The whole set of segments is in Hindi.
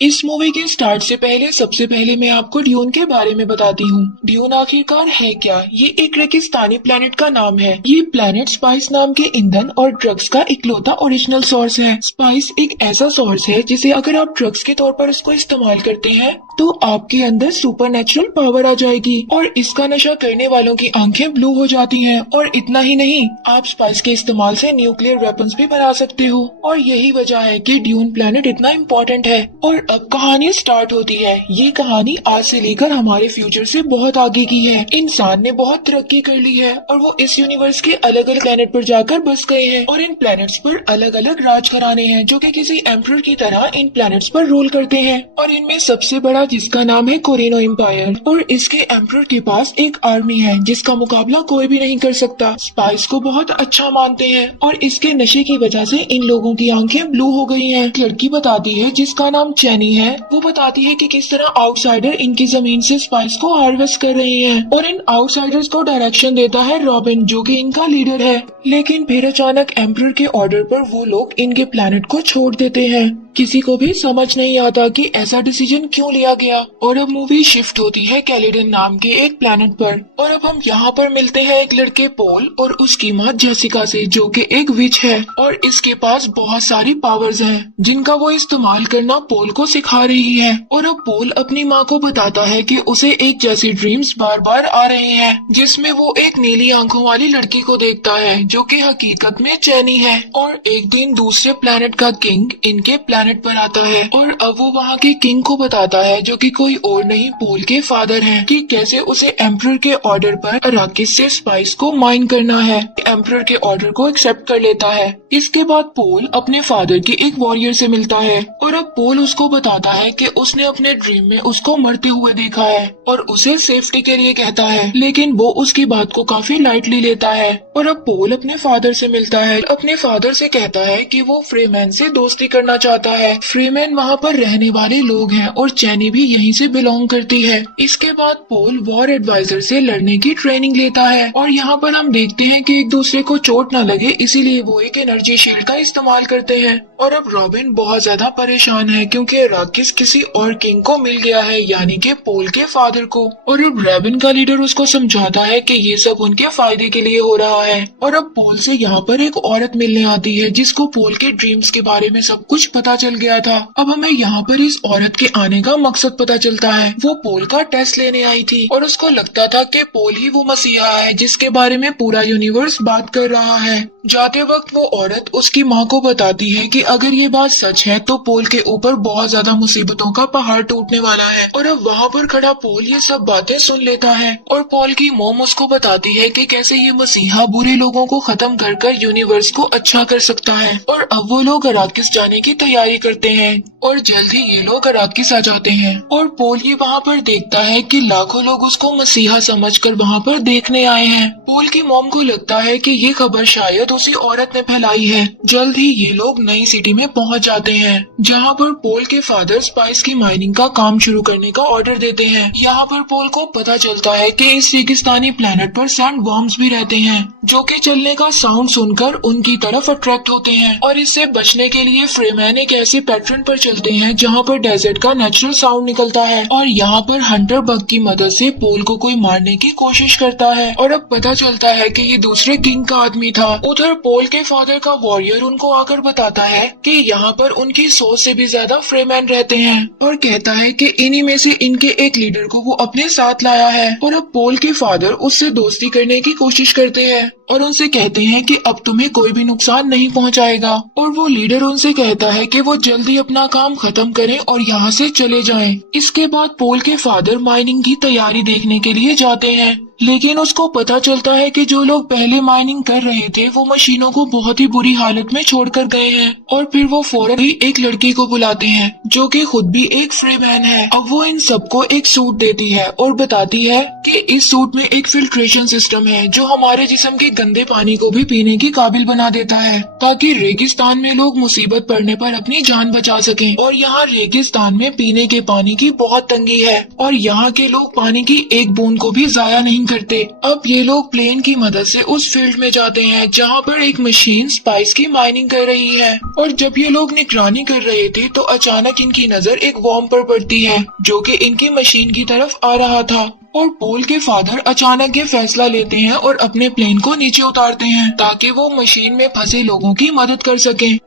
इस मूवी के स्टार्ट से पहले सबसे पहले मैं आपको ड्यून के बारे में बताती हूँ। ड्यून आखिरकार है क्या? ये एक रेगिस्तानी प्लेनेट का नाम है। ये प्लेनेट स्पाइस नाम के ईंधन और ड्रग्स का इकलौता ओरिजिनल सोर्स है। स्पाइस एक ऐसा सोर्स है जिसे अगर आप ड्रग्स के तौर पर उसको इस्तेमाल करते हैं तो आपके अंदर सुपर नेचुरल पावर आ जाएगी और इसका नशा करने वालों की आंखें ब्लू हो जाती हैं। और इतना ही नहीं, आप स्पाइस के इस्तेमाल से न्यूक्लियर वेपन्स भी बना सकते हो। और यही वजह है कि ड्यून प्लेनेट इतना इम्पोर्टेंट है। और अब कहानी स्टार्ट होती है। ये कहानी आज से लेकर हमारे फ्यूचर से बहुत आगे की है। इंसान ने बहुत तरक्की कर ली है और वो इस यूनिवर्स के अलग अलग प्लेनेट पर जाकर बस गए हैं और इन प्लेनेट्स पर अलग अलग राज घराने हैं जो कि किसी एम्परर की तरह इन प्लेनेट्स पर रूल करते हैं। और इनमें सबसे बड़ा जिसका नाम है कोरिनो एम्पायर, और इसके एम्परर के पास एक आर्मी है जिसका मुकाबला कोई भी नहीं कर सकता। स्पाइस को बहुत अच्छा मानते हैं और इसके नशे की वजह से इन लोगों की आंखें ब्लू हो गई हैं। एक लड़की बताती है जिसका नाम चैनी है। वो बताती है कि किस तरह आउटसाइडर इनकी जमीन से स्पाइस को हार्वेस्ट कर रहे हैं और इन आउटसाइडर्स को डायरेक्शन देता है रॉबिन जो कि इनका लीडर है। लेकिन फिर अचानक एम्परर के ऑर्डर पर वो लोग इनके प्लेनेट को छोड़ देते हैं। किसी को भी समझ नहीं आता कि ऐसा डिसीजन क्यों लिया गया। और अब मूवी शिफ्ट होती है कैलिडन नाम के एक प्लेनेट पर और अब हम यहाँ पर मिलते हैं एक लड़के पोल और उसकी माँ जेसिका से जो कि एक विच है और इसके पास बहुत सारी पावर्स हैं जिनका वो इस्तेमाल करना पोल को सिखा रही है। और अब पोल अपनी माँ को बताता है कि उसे एक जैसी ड्रीम्स बार बार आ रहे हैं जिसमें वो एक नीली आंखों वाली लड़की को देखता है जो कि हकीकत में चैनी है। और एक दिन दूसरे प्लेनेट का किंग इनके प्लेनेट पर आता है और अब वो वहाँ के किंग को बताता है जो कि कोई और नहीं पोल के फादर हैं कि कैसे उसे एम्परर के ऑर्डर पर अराकिस से स्पाइस को माइन करना है। एम्परर के ऑर्डर को एक्सेप्ट कर लेता है। इसके बाद पोल अपने फादर के एक वॉरियर से मिलता है और अब पोल उसको बताता है कि उसने अपने ड्रीम में उसको मरते हुए देखा है और उसे सेफ्टी के लिए कहता है, लेकिन वो उसकी बात को काफी लाइटली लेता है। और अब पोल अपने फादर से मिलता है, अपने फादर से कहता है कि वो फ्रीमैन से दोस्ती करना चाहता है। फ्रीमैन वहाँ पर रहने वाले लोग हैं और चैनी भी यहीं से बिलोंग करती है। इसके बाद पोल वॉर एडवाइजर से लड़ने की ट्रेनिंग लेता है और यहाँ पर हम देखते हैं कि एक दूसरे को चोट न लगे इसीलिए वो एक एनर्जी शील्ड का इस्तेमाल करते हैं। और अब रॉबिन बहुत ज्यादा परेशान है क्योंकि अराकिस किसी और किंग को मिल गया है, यानी कि पोल के फादर को। और अब रॉबिन का लीडर उसको समझाता है कि ये सब उनके फायदे के लिए हो रहा है। और अब पोल से यहाँ पर एक औरत मिलने आती है जिसको पोल के ड्रीम्स के बारे में सब कुछ पता चल गया था। अब हमें यहाँ पर इस औरत के आने का मकसद पता चलता है। वो पोल का टेस्ट लेने आई थी और उसको लगता था कि पोल ही वो मसीहा है जिसके बारे में पूरा यूनिवर्स बात कर रहा है। जाते वक्त वो औरत उसकी माँ को बताती है कि अगर ये बात सच है तो पोल के ऊपर बहुत ज्यादा मुसीबतों का पहाड़ टूटने वाला है। और अब वहाँ पर खड़ा पोल ये सब बातें सुन लेता है और पोल की मोम उसको बताती है कि कैसे ये मसीहा बुरे लोगों को खत्म कर यूनिवर्स को अच्छा कर सकता है। और अब वो लोग अराकिस जाने की तैयारी करते हैं और जल्द ही ये लोग अराकिस आ जाते हैं। और पोल ये वहाँ पर देखता है कि लाखों लोग उसको मसीहा समझकर वहाँ पर देखने आए हैं। पोल की मॉम को लगता है कि ये खबर शायद उसी औरत ने फैलाई है। जल्द ही ये लोग नई सिटी में पहुँच जाते हैं जहाँ पर पोल के फादर स्पाइस की माइनिंग का काम शुरू करने का ऑर्डर देते हैं। यहाँ पर पोल को पता चलता है कि इस रेगिस्तानी प्लेनेट पर सैंड वर्म्स भी रहते हैं जो कि चलने का साउंड सुनकर उनकी तरफ अट्रैक्ट होते हैं। और इससे बचने के लिए फ्रीमैन एक ऐसे पैटर्न पर चलते हैं जहाँ पर डेजर्ट का नेचुरल साउंड निकलता है और यहाँ पर हंटर बग की मदद से पोल को कोई मारने की कोशिश करता है। और अब पता चलता है कि ये दूसरे किंग का आदमी था। उधर पोल के फादर का वॉरियर उनको आकर बताता है कि यहाँ पर उनकी 100 से भी ज्यादा फ्रीमैन रहते हैं और कहता है कि इन्हीं में से इनके एक लीडर को वो अपने साथ लाया है। और अब पोल के फादर उससे दोस्ती करने की कोशिश करते हैं और उनसे कहते हैं कि अब तुम्हें कोई भी नुकसान नहीं पहुंचाएगा। और वो लीडर उनसे कहता है कि वो जल्दी अपना काम खत्म करें और यहाँ से चले जाएं। इसके बाद पोल के फादर माइनिंग की तैयारी देखने के लिए जाते हैं, लेकिन उसको पता चलता है कि जो लोग पहले माइनिंग कर रहे थे वो मशीनों को बहुत ही बुरी हालत में छोड़कर गए हैं। और फिर वो फौरन ही एक लड़की को बुलाते हैं जो कि खुद भी एक फ्रीमैन है। अब वो इन सबको एक सूट देती है और बताती है कि इस सूट में एक फिल्ट्रेशन सिस्टम है जो हमारे जिस्म के गंदे पानी को भी पीने की काबिल बना देता है ताकि रेगिस्तान में लोग मुसीबत पड़ने पर अपनी जान बचा सकें। और यहाँ रेगिस्तान में पीने के पानी की बहुत तंगी है और यहाँ के लोग पानी की एक बूंद को भी जाया नहीं करते। अब ये लोग प्लेन की मदद से उस फील्ड में जाते हैं जहाँ पर एक मशीन स्पाइस की माइनिंग कर रही है। और जब ये लोग निगरानी कर रहे थे तो अचानक इनकी नजर एक वॉर्म पर पड़ती है जो कि इनकी मशीन की तरफ आ रहा था। और पोल के फादर अचानक ये फैसला लेते हैं और अपने प्लेन को नीचे उतारते हैं ताकि वो मशीन में फंसे लोगों की मदद कर सकें।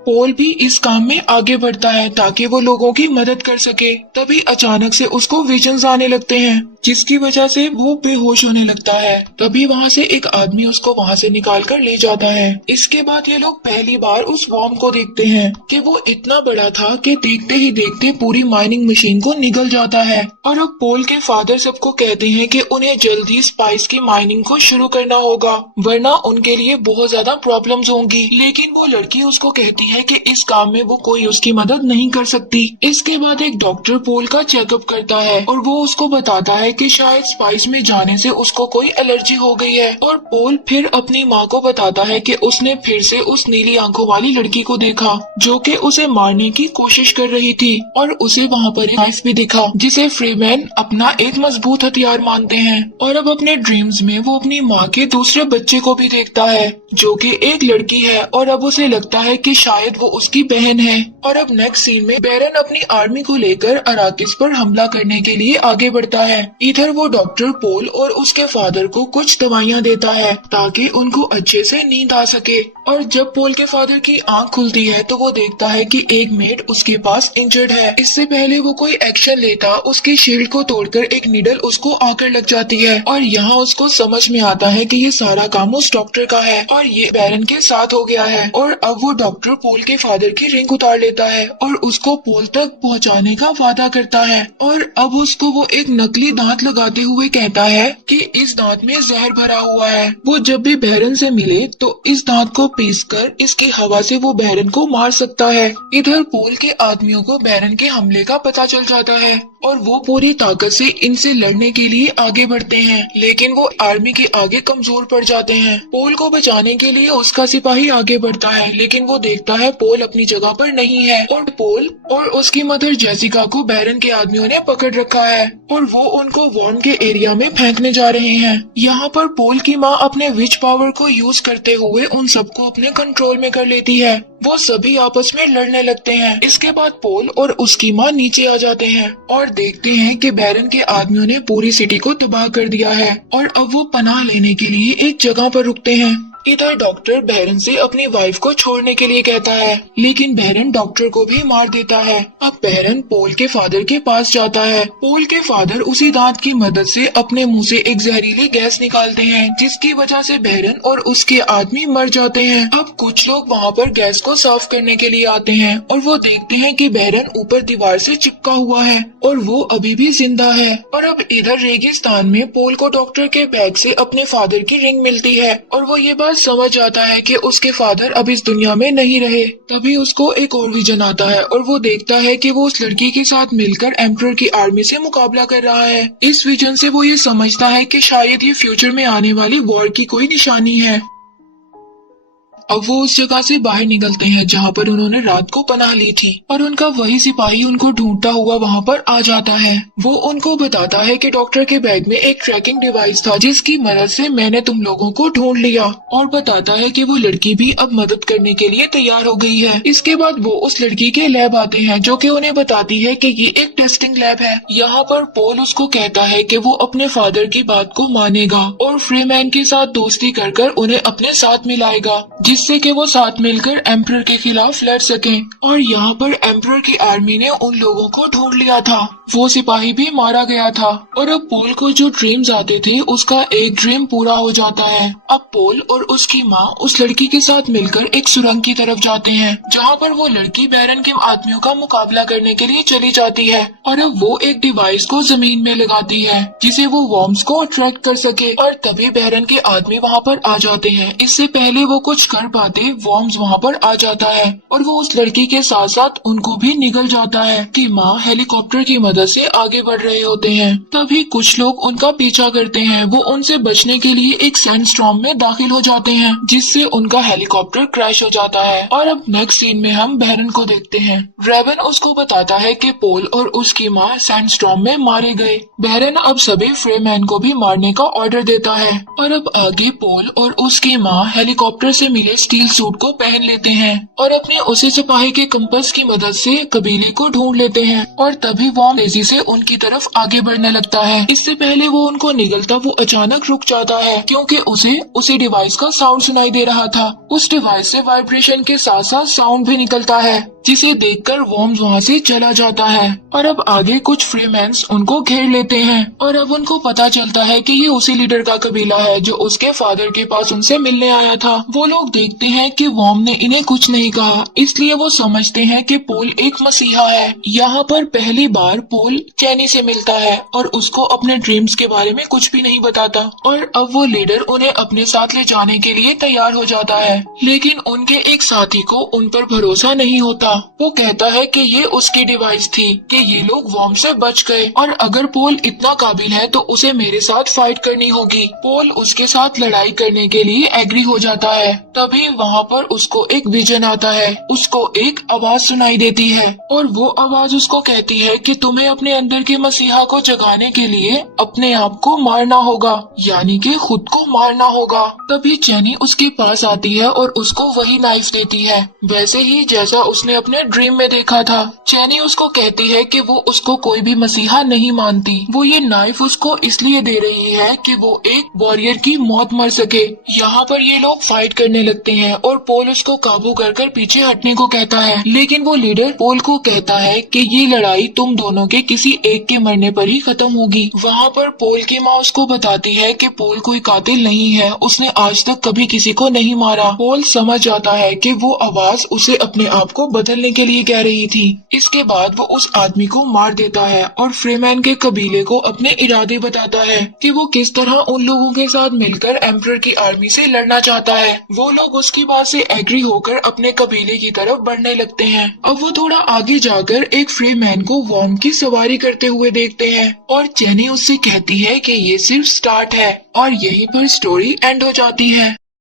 पोल भी इस काम में आगे बढ़ता है ताकि वो लोगों की मदद कर सके। तभी अचानक से उसको विजन्स आने लगते हैं जिसकी वजह से वो बेहोश होने लगता है। तभी वहाँ से एक आदमी उसको वहाँ से निकाल कर ले जाता है। इसके बाद ये लोग पहली बार उस वॉर्म को देखते हैं कि वो इतना बड़ा था कि देखते ही देखते पूरी माइनिंग मशीन को निगल जाता है। और अब पोल के फादर सबको कहते हैं कि उन्हें जल्दी स्पाइस की माइनिंग को शुरू करना होगा वरना उनके लिए बहुत ज्यादा प्रॉब्लम्स होंगी। लेकिन वो लड़की उसको कहती है कि इस काम में वो कोई उसकी मदद नहीं कर सकती। इसके बाद एक डॉक्टर पोल का चेकअप करता है और वो उसको बताता है कि शायद स्पाइस में जाने से उसको कोई एलर्जी हो गई है। और पोल फिर अपनी माँ को बताता है कि उसने फिर से उस नीली आंखों वाली लड़की को देखा जो कि उसे मारने की कोशिश कर रही थी। और उसे वहाँ पर एक नाइफ भी दिखा जिसे फ्रीमैन अपना एक मजबूत हथियार मानते हैं। और अब अपने ड्रीम्स में वो अपनी माँ के दूसरे बच्चे को भी देखता है जो कि एक लड़की है। और अब उसे लगता है कि शायद वो उसकी बहन है। और अब नेक्स्ट सीन में बैरन अपनी आर्मी को लेकर अराकिस पर हमला करने के लिए आगे बढ़ता है। इधर वो डॉक्टर पोल और उसके फादर को कुछ दवाइयाँ देता है ताकि उनको अच्छे से नींद आ सके। और जब पोल के फादर की आंख खुलती है तो वो देखता है कि एक मेड उसके पास इंजर्ड है। इससे पहले वो कोई एक्शन लेता उसकी शील्ड को तोड़कर एक नीडल उसको आकर लग जाती है। और यहाँ उसको समझ में आता है कि ये सारा काम उस डॉक्टर का है और ये बैरन के साथ हो गया है। और अब वो डॉक्टर पोल के फादर की रिंग उतार लेता है और उसको पोल तक पहुंचाने का वादा करता है। और अब उसको वो एक नकली दांत लगाते हुए कहता है कि इस दांत में जहर भरा हुआ है। वो जब भी बैरन से मिले तो इस दांत को पीसकर इसकी हवा से वो बैरन को मार सकता है। इधर पोल के आदमियों को बैरन के हमले का पता चल जाता है और वो पूरी ताकत से इनसे लड़ने के लिए आगे बढ़ते हैं। लेकिन वो आर्मी के आगे कमजोर पड़ जाते हैं। पोल को बचाने के लिए उसका सिपाही आगे बढ़ता है लेकिन वो देखता है पोल अपनी जगह पर नहीं है। और पोल और उसकी मदर जेसिका को बैरन के आदमियों ने पकड़ रखा है और वो उनको वॉर्म के एरिया में फेंकने जा रहे हैं। यहाँ पर पोल की माँ अपने विच पावर को यूज करते हुए उन सबको अपने कंट्रोल में कर लेती है। वो सभी आपस में लड़ने लगते हैं। इसके बाद पोल और उसकी माँ नीचे आ जाते हैं और देखते हैं कि बैरन के आदमियों ने पूरी सिटी को तबाह कर दिया है। और अब वो पनाह लेने के लिए एक जगह पर रुकते हैं। इधर डॉक्टर बैरन से अपनी वाइफ को छोड़ने के लिए कहता है लेकिन बैरन डॉक्टर को भी मार देता है। अब बैरन पोल के फादर के पास जाता है। पोल के फादर उसी दांत की मदद से अपने मुंह से एक जहरीली गैस निकालते हैं जिसकी वजह से बैरन और उसके आदमी मर जाते हैं। अब कुछ लोग वहाँ पर गैस को साफ करने के लिए आते हैं और वो देखते हैं कि बैरन ऊपर दीवार से चिपका हुआ है और वो अभी भी जिंदा है। और अब इधर रेगिस्तान में पोल को डॉक्टर के बैग से अपने फादर की रिंग मिलती है और वो ये बात समझ जाता है कि उसके फादर अब इस दुनिया में नहीं रहे। तभी उसको एक और विजन आता है और वो देखता है कि वो उस लड़की के साथ मिलकर एम्परर की आर्मी से मुकाबला कर रहा है। इस विजन से वो ये समझता है कि शायद ये फ्यूचर में आने वाली वॉर की कोई निशानी है। अब वो उस जगह से बाहर निकलते हैं जहाँ पर उन्होंने रात को पनाह ली थी और उनका वही सिपाही उनको ढूंढता हुआ वहाँ पर आ जाता है। वो उनको बताता है कि डॉक्टर के बैग में एक ट्रैकिंग डिवाइस था जिसकी मदद से मैंने तुम लोगों को ढूंढ लिया और बताता है कि वो लड़की भी अब मदद करने के लिए तैयार हो गई है। इसके बाद वो उस लड़की के लैब आते हैं जो कि उन्हें बताती है कि ये एक टेस्टिंग लैब है। यहाँ पर पोल उसको कहता है कि वो अपने फादर की बात को मानेगा और फ्रीमैन के साथ दोस्ती कर उन्हें अपने साथ मिलाएगा जिससे कि वो साथ मिलकर एम्परर के खिलाफ लड़ सकें। और यहाँ पर एम्परर की आर्मी ने उन लोगों को ढूंढ लिया था। वो सिपाही भी मारा गया था और अब पोल को जो ड्रीम्स आते थे उसका एक ड्रीम पूरा हो जाता है। अब पोल और उसकी माँ उस लड़की के साथ मिलकर एक सुरंग की तरफ जाते हैं जहाँ पर वो लड़की बैरन के आदमियों का मुकाबला करने के लिए चली जाती है। और अब वो एक डिवाइस को जमीन में लगाती है जिसे वो वॉर्म्स को अट्रैक्ट कर सके। और तभी बैरन के आदमी वहाँ पर आ जाते हैं। इससे पहले वो कुछ कर पाते वॉर्म्स वहाँ पर आ जाता है और वो उस लड़की के साथ साथ उनको भी निगल जाता है कि माँ हेलीकॉप्टर की मदद से आगे बढ़ रहे होते हैं। तभी कुछ लोग उनका पीछा करते हैं। वो उनसे बचने के लिए एक सैंडस्टॉर्म में दाखिल हो जाते हैं जिससे उनका हेलीकॉप्टर क्रैश हो जाता है। और अब नेक्स्ट सीन में हम बैरन को देखते हैं। रेवन उसको बताता है कि पोल और उसकी माँ सैंडस्टॉर्म में मारे गए। बैरन अब सभी फ्रीमैन को भी मारने का ऑर्डर देता है और अब आगे पॉल और उसकी माँ हेलीकॉप्टर से मिले स्टील सूट को पहन लेते हैं और अपने उसी सिपाही के कंपास की मदद से कबीले को ढूंढ लेते हैं और तभी वॉर्म तेजी से उनकी तरफ आगे बढ़ने लगता है। इससे पहले वो उनको निगलता वो अचानक रुक जाता है क्योंकि उसे उसी डिवाइस का साउंड सुनाई दे रहा था। उस डिवाइस से वाइब्रेशन के साथ साथ साउंड भी निकलता है जिसे देखकर वॉर्म्स वहाँ से चला जाता है और अब आगे कुछ फ्रीमैन्स उनको घेर लेते हैं और अब उनको पता चलता है कि ये उसी लीडर का कबीला है जो उसके फादर के पास उनसे मिलने आया था। वो लोग देखते हैं कि वॉर्म ने इन्हें कुछ नहीं कहा, इसलिए वो समझते हैं कि पोल एक मसीहा है। यहाँ पर पहली बार पोल चैनी से मिलता है और उसको अपने ड्रीम्स के बारे में कुछ भी नहीं बताता और अब वो लीडर उन्हें अपने साथ ले जाने के लिए तैयार हो जाता है, लेकिन उनके एक साथी को उन पर भरोसा नहीं होता। वो कहता है कि ये उसकी डिवाइस थी कि ये लोग वॉर्म से बच गए और अगर पोल इतना काबिल है तो उसे मेरे साथ फाइट करनी होगी। पोल उसके साथ लड़ाई करने के लिए एग्री हो जाता है। तभी वहाँ पर उसको एक विजन आता है। उसको एक आवाज सुनाई देती है और वो आवाज उसको कहती है कि तुम्हें अपने अंदर के मसीहा को जगाने के लिए अपने आप को मारना होगा, यानी कि खुद को मारना होगा। तभी चैनी उसके पास आती है और उसको वही नाइफ देती है, वैसे ही जैसा उसने अपने ड्रीम में देखा था। चैनी उसको कहती है कि वो उसको कोई भी मसीहा नहीं मानती, वो ये नाइफ उसको इसलिए दे रही है कि वो एक वॉरियर की मौत मर सके। यहाँ पर ये लोग फाइट करने लगते हैं और पोल उसको काबू कर पीछे हटने को कहता है, लेकिन वो लीडर पोल को कहता है कि ये लड़ाई तुम दोनों के किसी एक के मरने पर ही खत्म होगी। वहाँ पर पोल की माँ उसको बताती है कि पोल कोई कातिल नहीं है, उसने आज तक कभी किसी को नहीं मारा। पोल समझ जाता है कि वो आवाज उसे अपने आप को बदलने के लिए कह रही थी। इसके बाद वो उस आदमी को मार देता है और फ्रीमैन के कबीले को अपने इरादे बताता है कि वो किस तरह उन लोगों के साथ मिलकर एम्परर की आर्मी से लड़ना चाहता है। वो लोग उसकी बात से एग्री होकर अपने कबीले की तरफ बढ़ने लगते हैं। अब वो थोड़ा आगे जाकर एक फ्रीमैन को वॉर्म की सवारी करते हुए देखते हैं और चैनी उससे कहती है कि ये सिर्फ स्टार्ट है और यहीं पर स्टोरी एंड हो जाती है।